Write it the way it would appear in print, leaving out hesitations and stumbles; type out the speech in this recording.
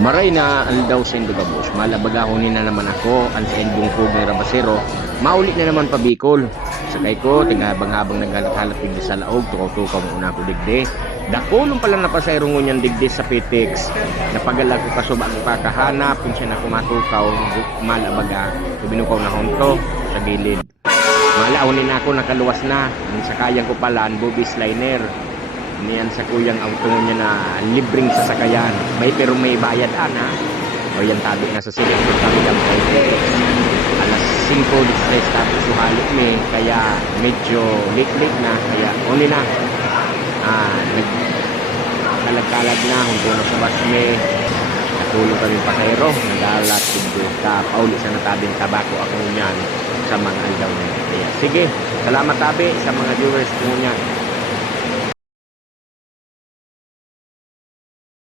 Maray na aldaw sa Indogabos, malabagahonin na naman ako ang sa bungkog ng Rabasero, maulit na naman pa Bicol. Sakay ko, tinghabang-habang naghalat-halat digdi sa laog, tukaw-tukaw muna ako digdi. Dakulong pala napasayro ngunyan digdi sa Pitex. Napagalag ko kasuba ang kakahanap, kung siya na kumatukaw, malabaga, binukaw na honto sa gilid. Malaunin na ako, nakaluwas na. Ang sakayang ko pala, ang bobis liner. Niyan sa kuyang auto niya na libreng sasakayan. Pero may bayad ha. O yan tabi na sa silip ko kami lang po. Alas 5 di stress tapos suhalik ni. Kaya medyo late na. Kaya uli na. Nagkalag-kalag na. Hundo na sa basme. Nakulo kami pasayro. Nagalat. Pauli sa natabing tabako ako niyan sa mga aldaw niya. Kaya sige. Salamat tabi sa mga viewers ko niyan.